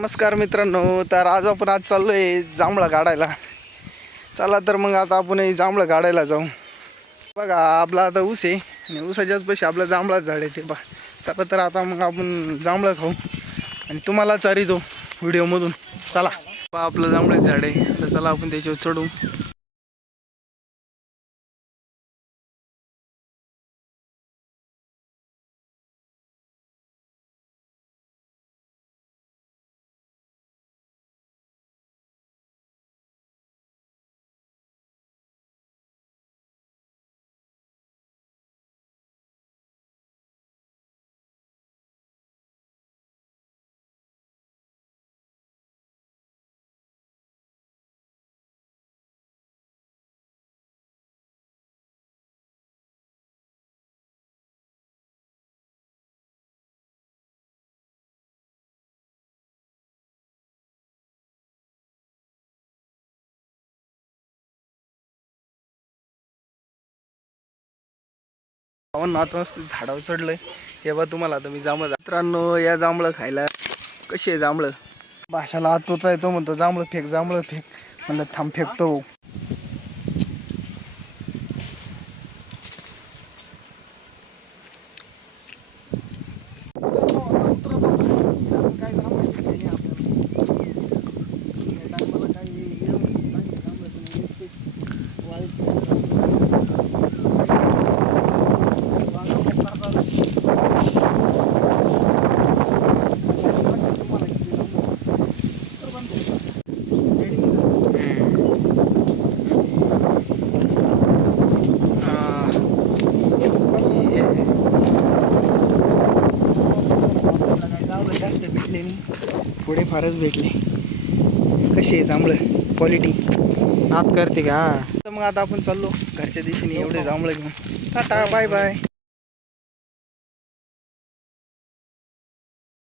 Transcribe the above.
नमस्कार मित्रांनो तर आज आपण आज चाललो आहे जांभळं काढायला चला तर मग आता आपण जांभळं काढायला जाऊ. बघा आपला आता ऊस आहे आणि ऊसाच्याच पैसे आपलं जांभळाच झाड आहे ते बा चला तर आता मग आपण जांभळं खाऊ आणि तुम्हाला चारितो व्हिडिओमधून. चला. बा आपलं जांभळं झाड आहे. तर चला आपण त्याच्यावर चढू. पावन आता मस्त झाडावर चढलंय. हे बा तुम्हाला आता मी जांभळं मित्रांनो या जांभळं खायला कशी आहे जांभळं? भाषाला आत होता येतो म्हणतो जांभळं फेक जांभळं फेक. म्हणलं थांब फेकतो. नाही. पुढे फारच भेटले. कशी आहे जांभळं? क्वालिटी नात करते का? तर मग आता आपण चाललो. घरच्या दिशेने एवढे जांभळं घेऊन. Tata bye bye